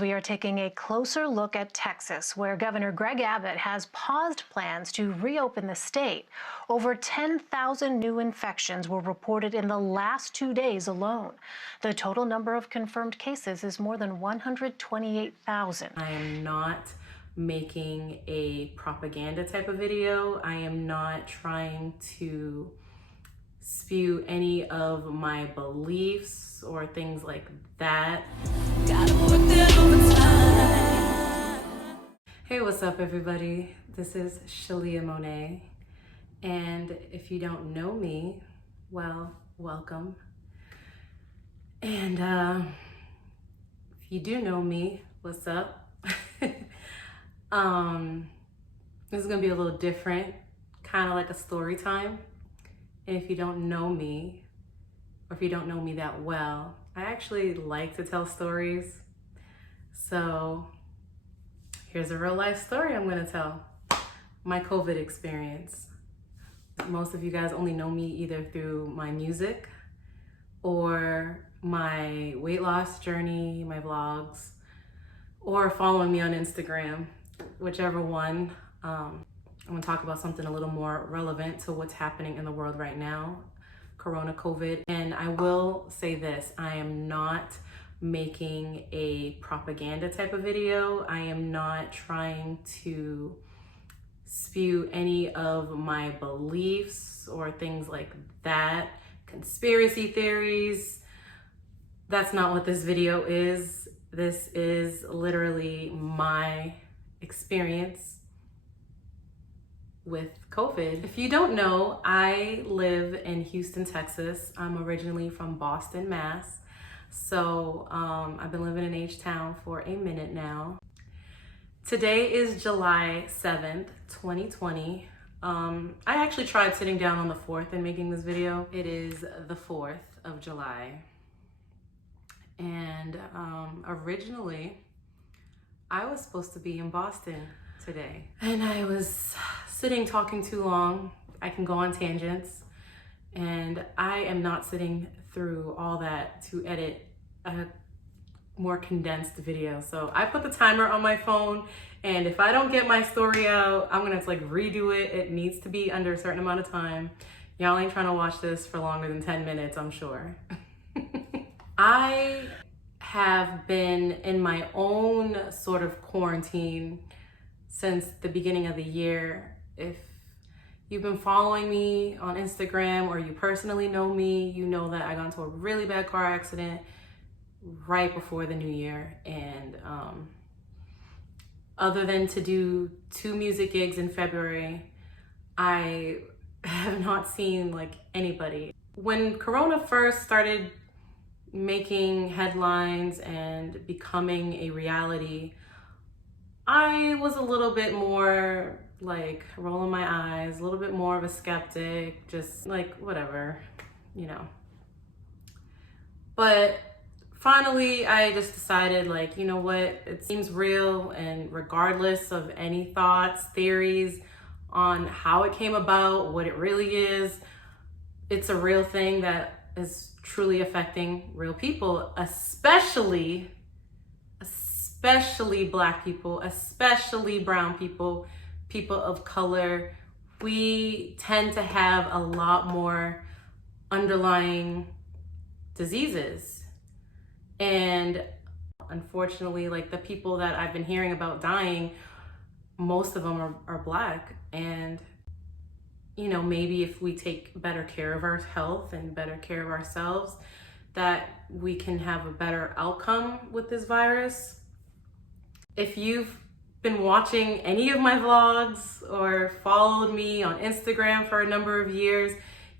We are taking a closer look at Texas, where Governor Greg Abbott has paused plans to reopen the state. Over 10,000 new infections were reported in the last 2 days alone. The total number of confirmed cases is more than 128,000. I am not making a propaganda type of video. I am not trying to spew any of my beliefs or things like that. Hey, what's up everybody? This is Sheleah Monéa, and if you don't know me, well, welcome. And if you do know me, what's up? This is gonna be a little different, kind of like a story time. And if you don't know me, or if you don't know me that well, I actually like to tell stories. So here's a real life story I'm gonna tell. My COVID experience. Most of you guys only know me either through my music or my weight loss journey, my vlogs, or following me on Instagram, whichever one. I'm gonna talk about something a little more relevant to what's happening in the world right now, Corona, COVID. And I will say this, I am not making a propaganda type of video. I am not trying to spew any of my beliefs or things like that, conspiracy theories. That's not what this video is. This is literally my experience with COVID. If you don't know, I live in Houston, Texas. I'm originally from Boston, Mass. So I've been living in H-Town for a minute now. Today is July 7th, 2020. I actually tried sitting down on the 4th and making this video. It is the 4th of July. And originally, I was supposed to be in Boston today. And I was sitting talking too long. I can go on tangents. And I am not sitting through all that to edit a more condensed video. So I put the timer on my phone, and if I don't get my story out, I'm gonna like redo it. It needs to be under a certain amount of time. Y'all ain't trying to watch this for longer than 10 minutes, I'm sure. I have been in my own sort of quarantine since the beginning of the year. If you've been following me on Instagram or you personally know me, you know that I got into a really bad car accident right before the new year. And other than to do 2 music gigs in February, I have not seen like anybody. When Corona first started making headlines and becoming a reality, I was a little bit more like rolling my eyes, a little bit more of a skeptic, just like whatever, you know. But finally, I just decided, like, you know what, it seems real, and regardless of any thoughts, theories on how it came about, what it really is, it's a real thing that is truly affecting real people, especially Black people, especially brown people, people of color. We tend to have a lot more underlying diseases. And unfortunately, like the people that I've been hearing about dying, most of them are Black. And you know, maybe if we take better care of our health and better care of ourselves, that we can have a better outcome with this virus. If you've been watching any of my vlogs or followed me on Instagram for a number of years,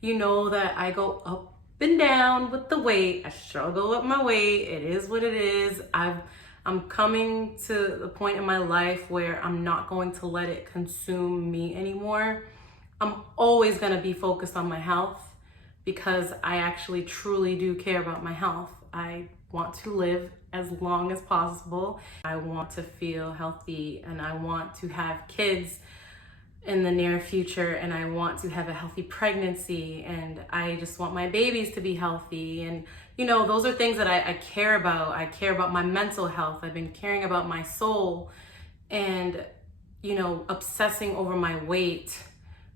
you know that I go up and down with the weight. I struggle with my weight. It is what it is. I'm coming to the point in my life where I'm not going to let it consume me anymore. I'm always gonna be focused on my health because I actually truly do care about my health. I want to live as long as possible. I want to feel healthy, and I want to have kids in the near future, and I want to have a healthy pregnancy, and I just want my babies to be healthy. And you know, those are things that I care about. I care about my mental health. I've been caring about my soul, and you know, obsessing over my weight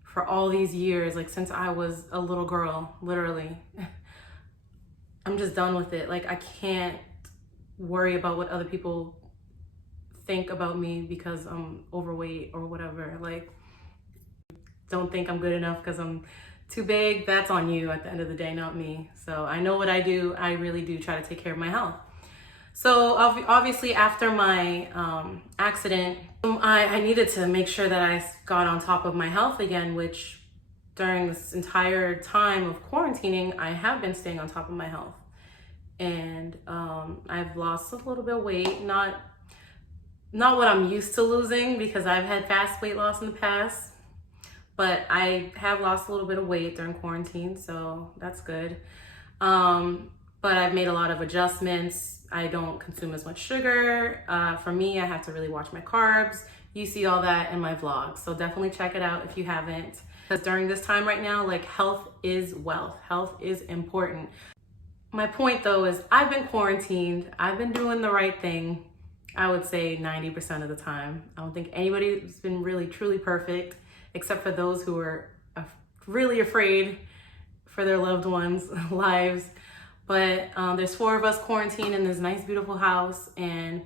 for all these years, like since I was a little girl, literally. I'm just done with it. Like, I can't worry about what other people think about me because I'm overweight or whatever. Like, don't think I'm good enough because I'm too big. That's on you at the end of the day, not me. So I know what I do. I really do try to take care of my health. So obviously after my accident, I needed to make sure that I got on top of my health again, which during this entire time of quarantining, I have been staying on top of my health. And I've lost a little bit of weight, not what I'm used to losing because I've had fast weight loss in the past, but I have lost a little bit of weight during quarantine, so that's good. But I've made a lot of adjustments. I don't consume as much sugar. For me, I have to really watch my carbs. You see all that in my vlog, so definitely check it out if you haven't. Because during this time right now, like, health is wealth. Health is important. My point though is I've been quarantined. I've been doing the right thing, I would say 90% of the time. I don't think anybody's been really truly perfect, except for those who are really afraid for their loved ones' lives. But there's 4 of us quarantined in this nice, beautiful house. And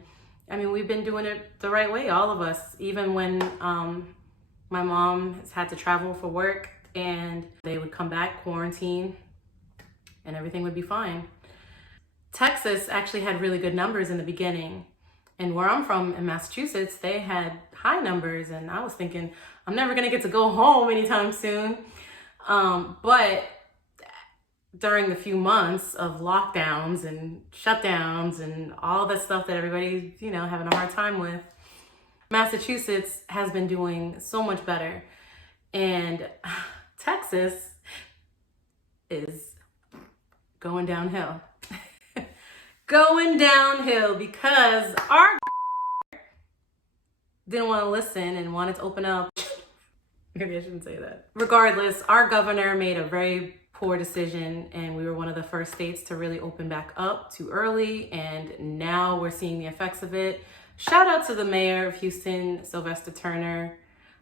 I mean, we've been doing it the right way, all of us. Even when my mom has had to travel for work and they would come back, quarantine, and everything would be fine. Texas actually had really good numbers in the beginning. And where I'm from in Massachusetts, they had high numbers. And I was thinking, I'm never gonna get to go home anytime soon. But during the few months of lockdowns and shutdowns and all the stuff that everybody's, you know, having a hard time with, Massachusetts has been doing so much better. And Texas is going downhill. Going downhill because our didn't want to listen and wanted to open up. Maybe I shouldn't say that. Regardless, our governor made a very poor decision, and we were one of the first states to really open back up too early, and now we're seeing the effects of it. Shout out to the mayor of Houston, Sylvester Turner.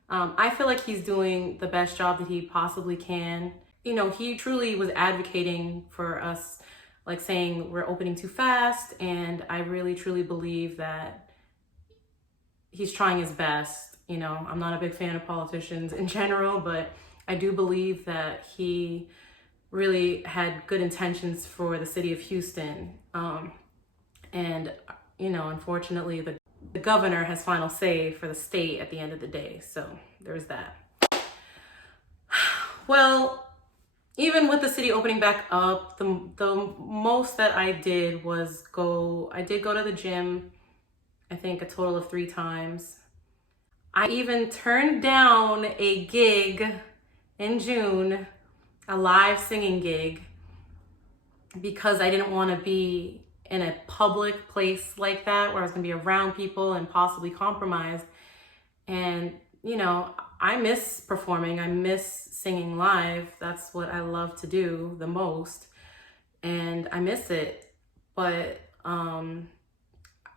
I feel like he's doing the best job that he possibly can. You know, he truly was advocating for us, like saying we're opening too fast, and I really truly believe that he's trying his best. You know, I'm not a big fan of politicians in general, but I do believe that he really had good intentions for the city of Houston. And, you know, unfortunately, the governor has final say for the state at the end of the day. So there's that. Well, even with the city opening back up, the most that I did was go to the gym, I think a total of 3 times. I even turned down a gig in June, a live singing gig, because I didn't want to be in a public place like that where I was going to be around people and possibly compromised. And, you know, I miss performing. I miss singing live. That's what I love to do the most. And I miss it. But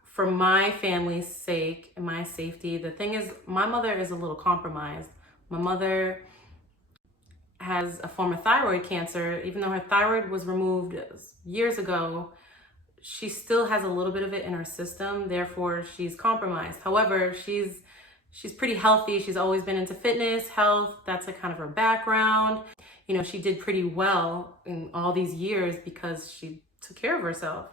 for my family's sake and my safety, the thing is, my mother is a little compromised. My mother has a form of thyroid cancer. Even though her thyroid was removed years ago, she still has a little bit of it in her system. Therefore, she's compromised. However, she's pretty healthy. She's always been into fitness, health. That's like kind of her background. You know, she did pretty well in all these years because she took care of herself.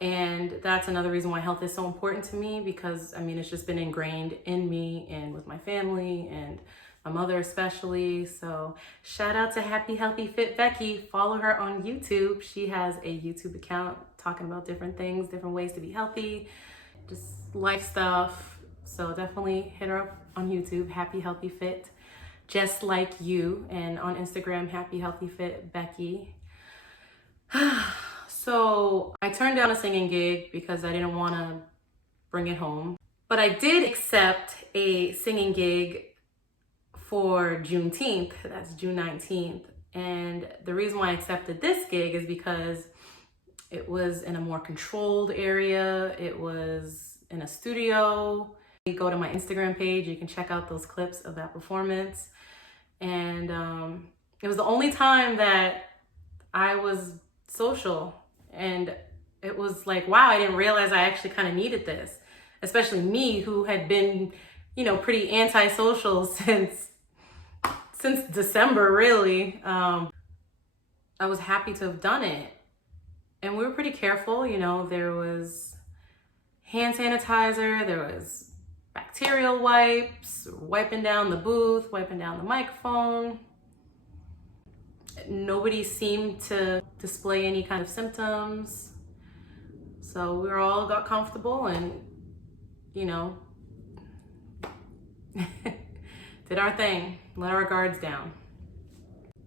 And that's another reason why health is so important to me, because I mean, it's just been ingrained in me and with my family and my mother especially. So shout out to Happy Healthy Fit Becky. Follow her on YouTube. She has a YouTube account talking about different things, different ways to be healthy, just life stuff. So definitely hit her up on YouTube, Happy Healthy Fit, just like you, and on Instagram, Happy Healthy Fit Becky. So I turned down a singing gig because I didn't want to bring it home. But I did accept a singing gig for Juneteenth. That's June 19th. And the reason why I accepted this gig is because it was in a more controlled area. It was in a studio. You go to my Instagram page, you can check out those clips of that performance. And it was the only time that I was social. And it was like, wow, I didn't realize I actually kind of needed this. Especially me, who had been, you know, pretty antisocial since December, really. I was happy to have done it. And we were pretty careful, you know, there was hand sanitizer, there was bacterial wipes, wiping down the booth, wiping down the microphone. Nobody seemed to display any kind of symptoms. So we all got comfortable and, you know, did our thing, let our guards down.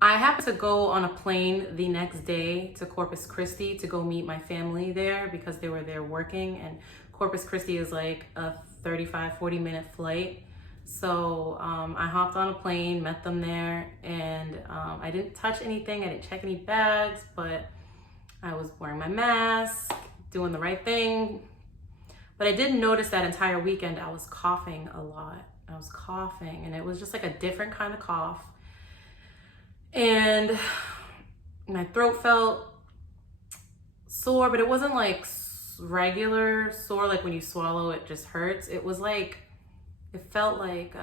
I happened to go on a plane the next day to Corpus Christi to go meet my family there because they were there working, and Corpus Christi is like a 40 minute flight. So I hopped on a plane, met them there, and I didn't touch anything, I didn't check any bags, but I was wearing my mask, doing the right thing. But I did notice that entire weekend I was coughing a lot. I was coughing, and it was just like a different kind of cough. And my throat felt sore, but it wasn't like regular sore, like when you swallow it just hurts. It was like, it felt like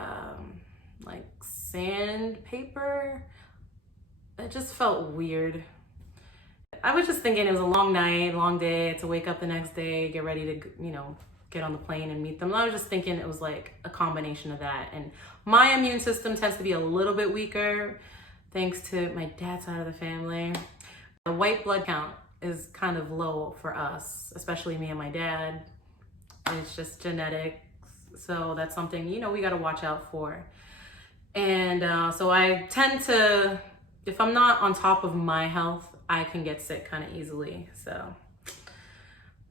sandpaper. It just felt weird. I was just thinking it was a long night, long day, to wake up the next day, get ready to, you know, get on the plane and meet them. I was just thinking it was like a combination of that. And my immune system tends to be a little bit weaker, thanks to my dad's side of the family. The white blood count is kind of low for us, especially me and my dad. It's just genetic. So that's something, you know, we got to watch out for. And so I tend to, if I'm not on top of my health, I can get sick kind of easily. So,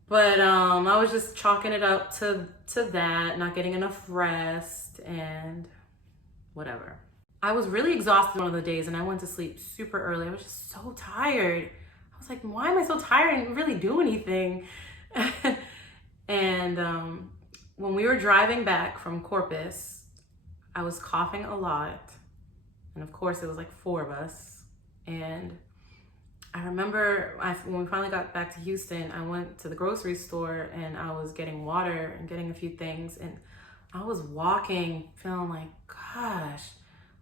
but I was just chalking it up to that, not getting enough rest and whatever. I was really exhausted one of the days and I went to sleep super early. I was just so tired. I was like, why am I so tired? I didn't really do anything. And when we were driving back from Corpus, I was coughing a lot. And of course, it was like 4 of us. And I remember when we finally got back to Houston, I went to the grocery store and I was getting water and getting a few things. And I was walking feeling like, gosh,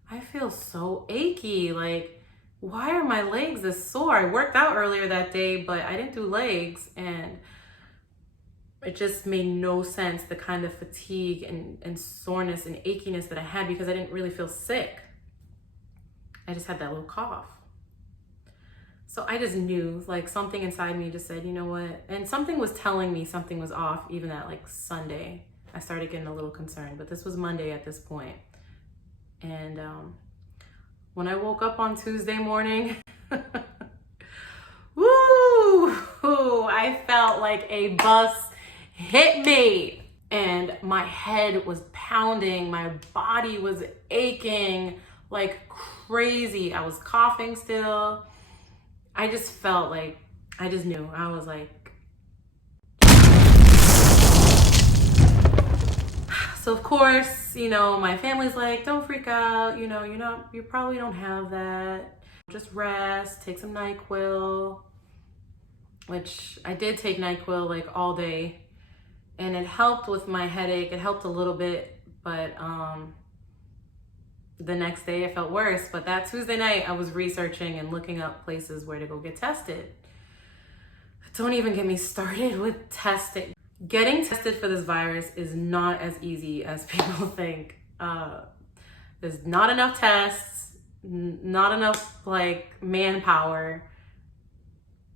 I feel so achy. Like, why are my legs this sore? I worked out earlier that day, but I didn't do legs. And it just made no sense, the kind of fatigue and soreness and achiness that I had, because I didn't really feel sick. I just had that little cough. So I just knew, like, something inside me just said, you know what? And something was telling me something was off even at like Sunday. I started getting a little concerned, but this was Monday at this point. And when I woke up on Tuesday morning, woo, I felt like a bus hit me and my head was pounding. My body was aching like crazy. I was coughing still. I just felt like, I just knew. I was like, so of course, you know, my family's like, don't freak out. You know, you probably don't have that. Just rest, take some NyQuil, which I did take NyQuil like all day. And it helped with my headache. It helped a little bit, but the next day I felt worse. But that Tuesday night, I was researching and looking up places where to go get tested. Don't even get me started with testing. Getting tested for this virus is not as easy as people think. There's not enough tests, not enough like manpower.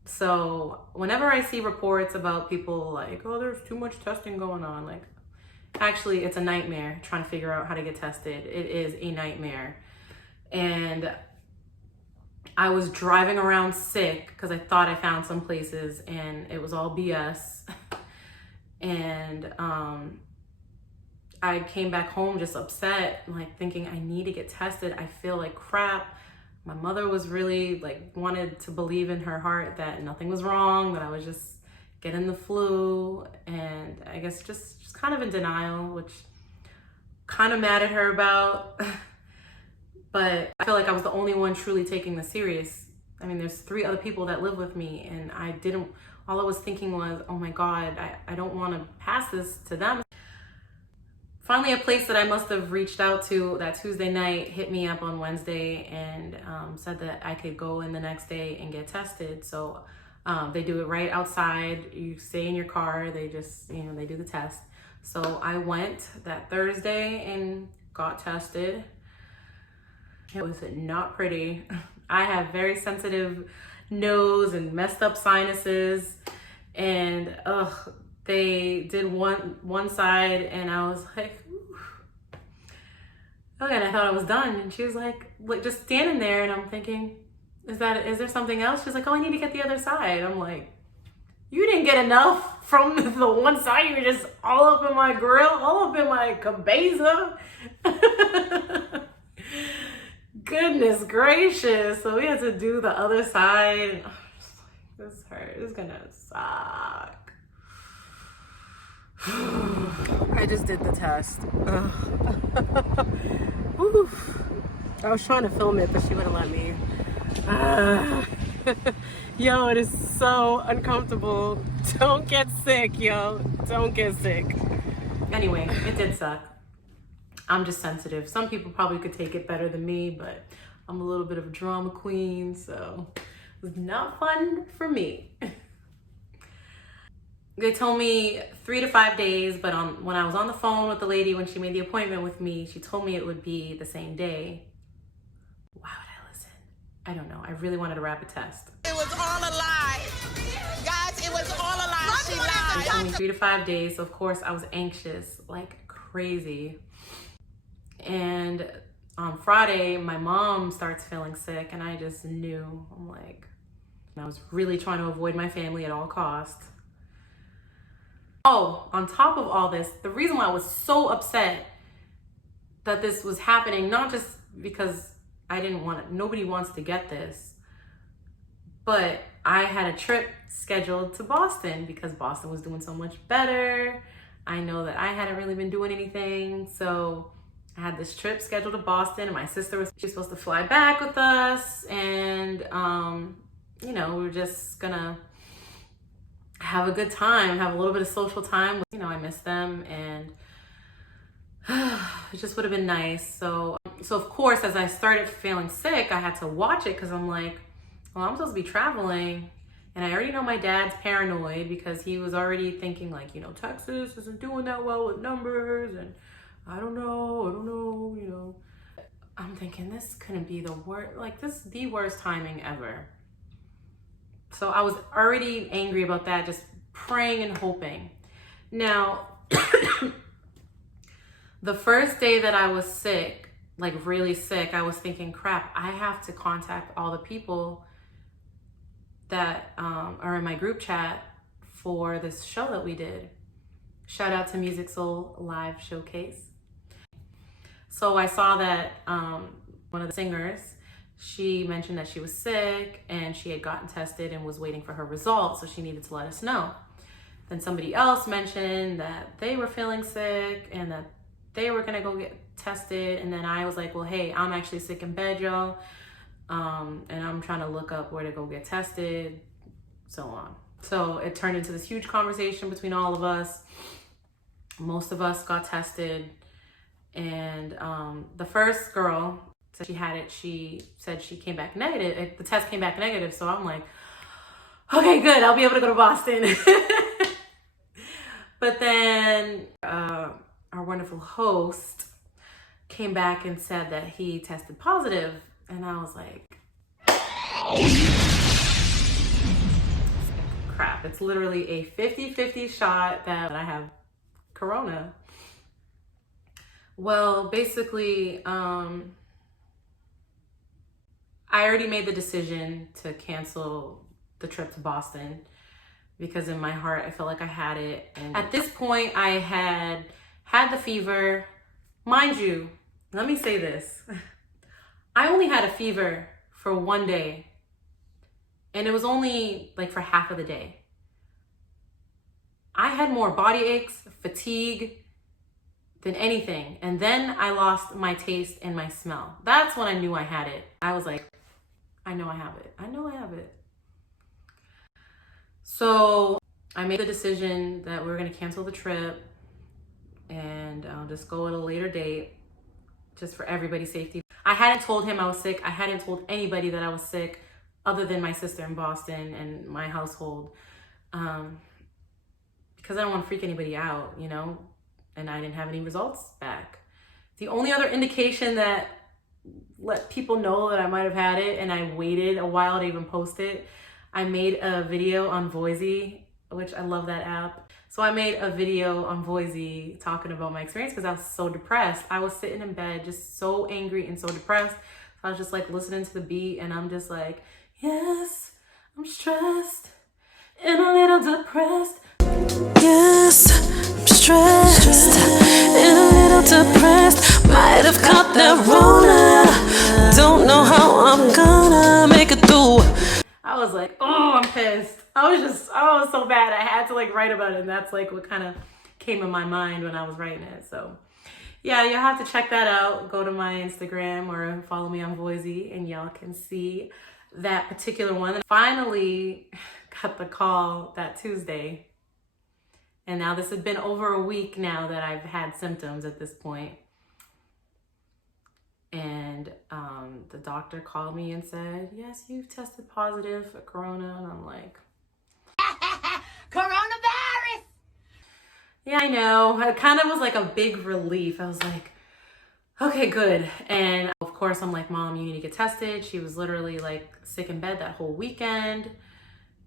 So whenever I see reports about people like, oh, there's too much testing going on, like, actually it's a nightmare trying to figure out how to get tested. It is a nightmare. And I was driving around sick because I thought I found some places and it was all BS. And I came back home just upset, like thinking I need to get tested. I feel like crap. My mother was really like wanted to believe in her heart that nothing was wrong, that I was just getting the flu, and I guess just kind of in denial, which kind of mad at her about. But I feel like I was the only one truly taking this serious. I mean, there's 3 other people that live with me, and all I was thinking was, oh my God, I don't want to pass this to them. Finally, a place that I must have reached out to that Tuesday night hit me up on Wednesday and said that I could go in the next day and get tested. So they do it right outside. You stay in your car. They just, they do the test. So I went that Thursday and got tested. It was not pretty. I have very sensitive nose and messed up sinuses, and they did one side, and I was like, ooh. Okay, and I thought I was done, and she was like just standing there, and I'm thinking, is there something else? She's like, oh, I need to get the other side. I'm like, you didn't get enough from the one side. You were just all up in my grill, all up in my cabeza. Goodness gracious. So we had to do the other side. I'm just like, this hurt. It's gonna suck. I just did the test. I was trying to film it, but she wouldn't let me. Yo, it is so uncomfortable. Don't get sick, yo. Don't get sick. Anyway, it did suck. I'm just sensitive. Some people probably could take it better than me, but I'm a little bit of a drama queen, so it was not fun for me. They told me 3 to 5 days, but when I was on the phone with the lady when she made the appointment with me, she told me it would be the same day. Why would I listen? I don't know. I really wanted a rapid test. It was all a lie. Guys, it was all a lie. She lied. They told me 3 to 5 days, so of course I was anxious like crazy. And on Friday, my mom starts feeling sick, and I just knew. I'm like, I was really trying to avoid my family at all costs. Oh, on top of all this, the reason why I was so upset that this was happening, not just because I didn't want it, nobody wants to get this, but I had a trip scheduled to Boston because Boston was doing so much better. I know that I hadn't really been doing anything, so I had this trip scheduled to Boston, and my sister was supposed to fly back with us, and we were just gonna have a good time, have a little bit of social time. I miss them, and it just would have been nice. So of course, as I started feeling sick, I had to watch it because I'm like, well, I'm supposed to be traveling, and I already know my dad's paranoid because he was already thinking like, Texas isn't doing that well with numbers, and I don't know. I'm thinking this couldn't be the worst, like this is the worst timing ever. So I was already angry about that, just praying and hoping. Now, the first day that I was sick, like really sick, I was thinking, crap, I have to contact all the people that are in my group chat for this show that we did. Shout out to Music Soul Live Showcase. So I saw that one of the singers, she mentioned that she was sick and she had gotten tested and was waiting for her results, so she needed to let us know. Then somebody else mentioned that they were feeling sick and that they were gonna go get tested, and then I was like, well, hey, I'm actually sick in bed, y'all, and I'm trying to look up where to go get tested, so on. So it turned into this huge conversation between all of us. Most of us got tested, and the first girl said she had it. She said she came back negative. The test came back negative, so I'm like, okay, good. I'll be able to go to Boston. But then our wonderful host came back and said that he tested positive, and I was like, crap. It's literally a 50-50 shot that I have Corona. Well, basically, I already made the decision to cancel the trip to Boston because in my heart, I felt like I had it. And at this point, I had had the fever. Mind you, let me say this. I only had a fever for one day, and it was only like for half of the day. I had more body aches, fatigue than anything. And then I lost my taste and my smell. That's when I knew I had it. I was like, I know I have it. I know I have it. So I made the decision that we were going to cancel the trip and just go at a later date, just for everybody's safety. I hadn't told him I was sick. I hadn't told anybody that I was sick other than my sister in Boston and my household, because I don't want to freak anybody out, you know, and I didn't have any results back. The only other indication that let people know that I might have had it, and I waited a while to even post it, I made a video on buuuuuuutttt, which I love that app. So I made a video on buuuuuuutttt talking about my experience because I was so depressed. I was sitting in bed just so angry and so depressed. So I was just like listening to the beat, and I'm just like, yes, I'm stressed and a little depressed. Yes, I'm stressed and a little depressed. Might have caught that Rona. Don't know how I'm gonna make it through. I was like, oh, I'm pissed. I was so bad. I had to like write about it, and that's like what kind of came in my mind when I was writing it. So yeah, you'll have to check that out. Go to my Instagram or follow me on buuuuuuutttt, and y'all can see that particular one. And finally got the call that Tuesday. And now this has been over a week now that I've had symptoms at this point. And the doctor called me and said, yes, you've tested positive for corona. And I'm like, Coronavirus! yeah, I know. It kind of was like a big relief. I was like, okay, good. And of course, I'm like, Mom, you need to get tested. She was literally like sick in bed that whole weekend,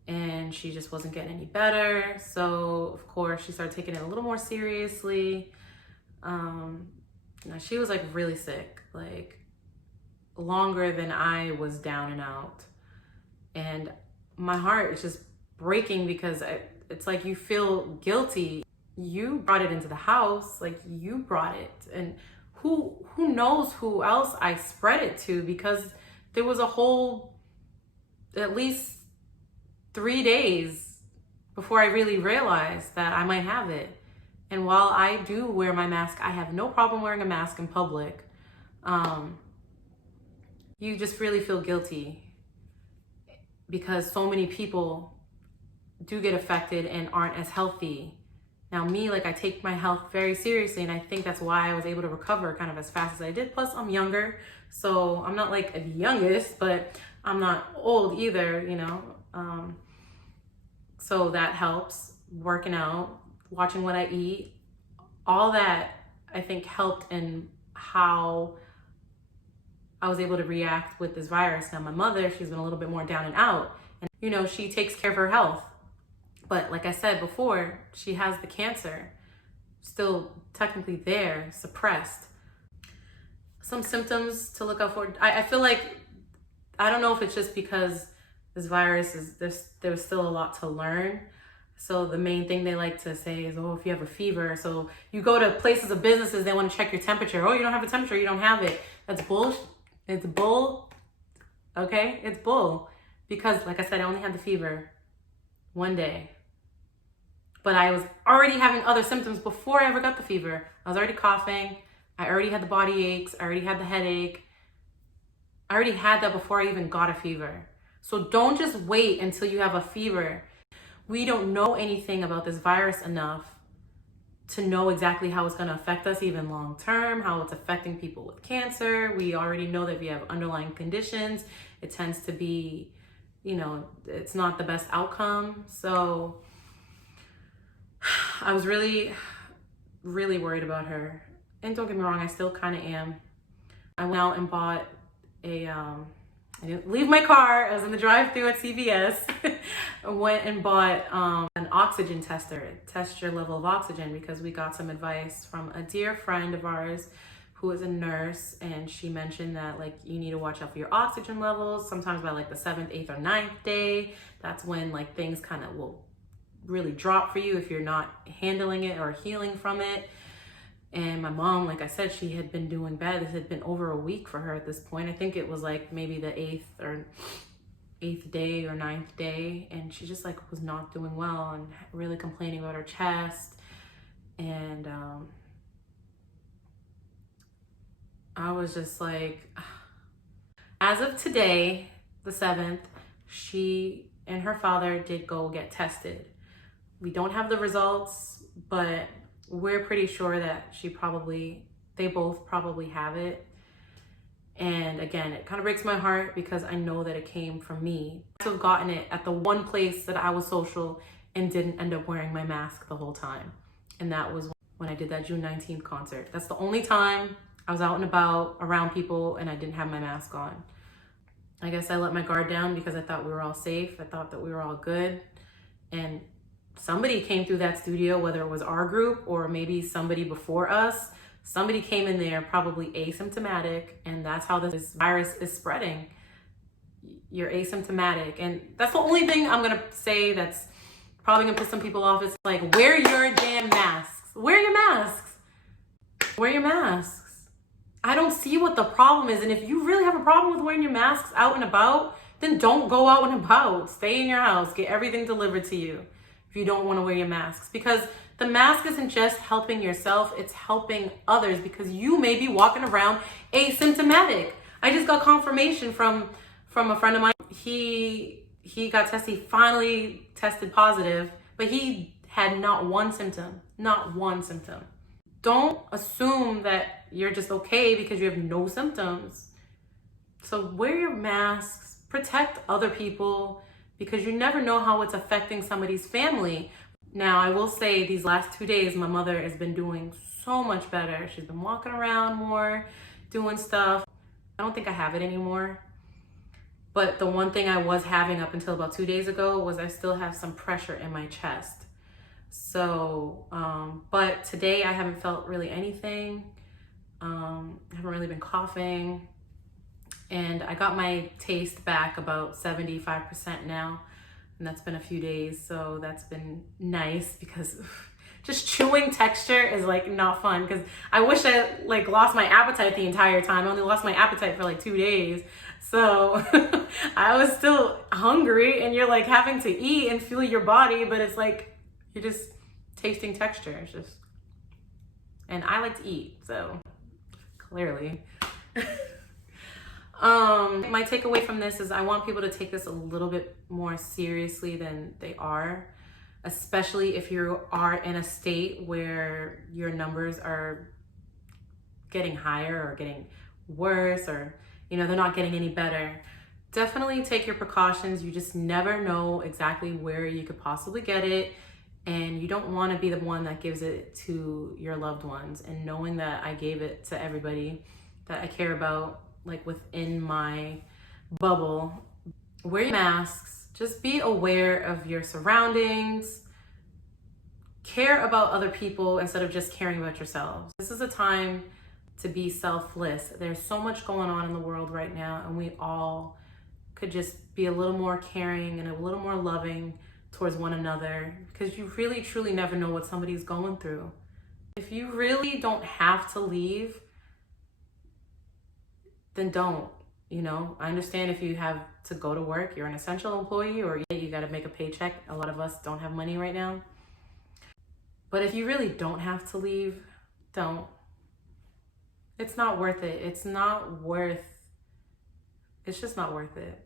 and she just wasn't getting any better. So of course, she started taking it a little more seriously. She was like really sick, like longer than I was down and out. And my heart is just breaking because it's like you feel guilty. You brought it into the house, like you brought it. And who knows who else I spread it to, because there was a whole, at least 3 days before I really realized that I might have it. And while I do wear my mask, I have no problem wearing a mask in public. You just really feel guilty because so many people do get affected and aren't as healthy. Now me, like I take my health very seriously, and I think that's why I was able to recover kind of as fast as I did. Plus I'm younger, so I'm not like the youngest, but I'm not old either, you know? So that helps. Working out, watching what I eat, all that I think helped in how I was able to react with this virus. Now my mother, she's been a little bit more down and out, and you know, she takes care of her health. But like I said before, she has the cancer still technically there, suppressed. Some symptoms to look out for. I feel like, I don't know if it's just because this virus is, there's still a lot to learn. So the main thing they like to say is, oh, if you have a fever. So you go to places of businesses, they want to check your temperature. Oh, you don't have a temperature, you don't have it. That's bull. It's bull. Okay, it's bull. Because like I said, I only had the fever one day. But I was already having other symptoms before I ever got the fever. I was already coughing. I already had the body aches. I already had the headache. I already had that before I even got a fever. So don't just wait until you have a fever. We don't know anything about this virus enough to know exactly how it's going to affect us even long term, how it's affecting people with cancer. We already know that if you have underlying conditions, it tends to be, you know, it's not the best outcome. So I was really, really worried about her. And don't get me wrong, I still kind of am. I went out and bought I didn't leave my car. I was in the drive-thru at CVS. I went and bought an oxygen tester, test your level of oxygen, because we got some advice from a dear friend of ours who is a nurse, and she mentioned that like you need to watch out for your oxygen levels. Sometimes by like the 7th, 8th, or 9th day, that's when like things kind of will really drop for you if you're not handling it or healing from it. And my mom, like I said, she had been doing bad. This had been over a week for her at this point. I think it was like maybe the eighth day or ninth day. And she just like was not doing well and really complaining about her chest. And I was just like, as of today, the 7th, she and her father did go get tested. We don't have the results, but we're pretty sure that they both probably have it. And again, it kind of breaks my heart because I know that it came from me. I have gotten it at the one place that I was social and didn't end up wearing my mask the whole time. And that was when I did that June 19th concert. That's the only time I was out and about around people and I didn't have my mask on. I guess I let my guard down because I thought we were all safe. I thought that we were all good. And somebody came through that studio, whether it was our group or maybe somebody before us. Somebody came in there probably asymptomatic, and that's how this virus is spreading. You're asymptomatic. And that's the only thing I'm gonna say that's probably gonna piss some people off. It's like, wear your damn masks. Wear your masks. Wear your masks. I don't see what the problem is. And if you really have a problem with wearing your masks out and about, then don't go out and about. Stay in your house. Get everything delivered to you if you don't want to wear your masks. Because the mask isn't just helping yourself, it's helping others because you may be walking around asymptomatic. I just got confirmation from a friend of mine. He got tested, he finally tested positive, but he had not one symptom. Not one symptom. Don't assume that you're just okay because you have no symptoms. So wear your masks, protect other people, because you never know how it's affecting somebody's family. Now, I will say these last 2 days, my mother has been doing so much better. She's been walking around more, doing stuff. I don't think I have it anymore. But the one thing I was having up until about 2 days ago was I still have some pressure in my chest. So, but today I haven't felt really anything. I haven't really been coughing. And I got my taste back about 75% now. And that's been a few days. So that's been nice because just chewing texture is like not fun. Because I wish I like lost my appetite the entire time. I only lost my appetite for like 2 days. So I was still hungry and you're like having to eat and feel your body, but it's like, you're just tasting texture. It's just, and I like to eat, so clearly. My takeaway from this is I want people to take this a little bit more seriously than they are, especially if you are in a state where your numbers are getting higher or getting worse, or they're not getting any better. Definitely take your precautions. You just never know exactly where you could possibly get it. And you don't want to be the one that gives it to your loved ones. And knowing that I gave it to everybody that I care about, like within my bubble, wear your masks. Just be aware of your surroundings. Care about other people instead of just caring about yourselves. This is a time to be selfless. There's so much going on in the world right now, and we all could just be a little more caring and a little more loving towards one another, because you really truly never know what somebody's going through. If you really don't have to leave, then don't. I understand if you have to go to work, you're an essential employee, or you got to make a paycheck. A lot of us don't have money right now. But if you really don't have to leave, don't. It's not worth it. It's just not worth it.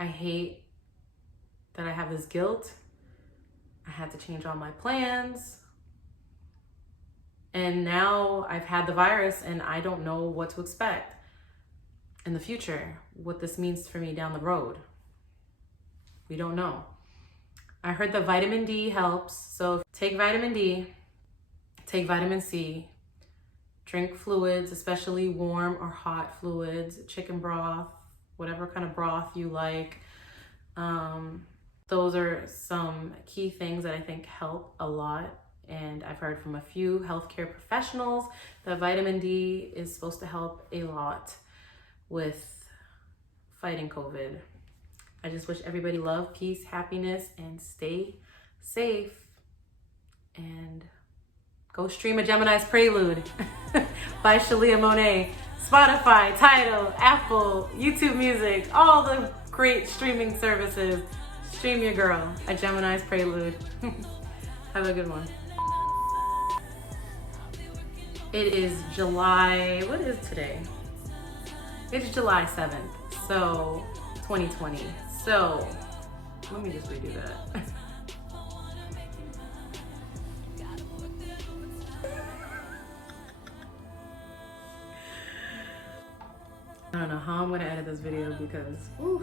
I hate that I have this guilt. I had to change all my plans. And now I've had the virus and I don't know what to expect in the future, what this means for me down the road. We don't know. I heard that vitamin D helps. So take vitamin D, take vitamin C, drink fluids, especially warm or hot fluids, chicken broth, whatever kind of broth you like. Those are some key things that I think help a lot. And I've heard from a few healthcare professionals that vitamin D is supposed to help a lot with fighting COVID. I just wish everybody love, peace, happiness, and stay safe. And Go stream A Gemini's Prelude by Sheleah Monéa. Spotify, Tidal, Apple, YouTube Music, all the great streaming services. Stream your girl, A Gemini's Prelude. Have a good one. It is July, what is today? It's July 7th, so 2020. So, let me just redo that. I don't know how I'm gonna edit this video because, oof.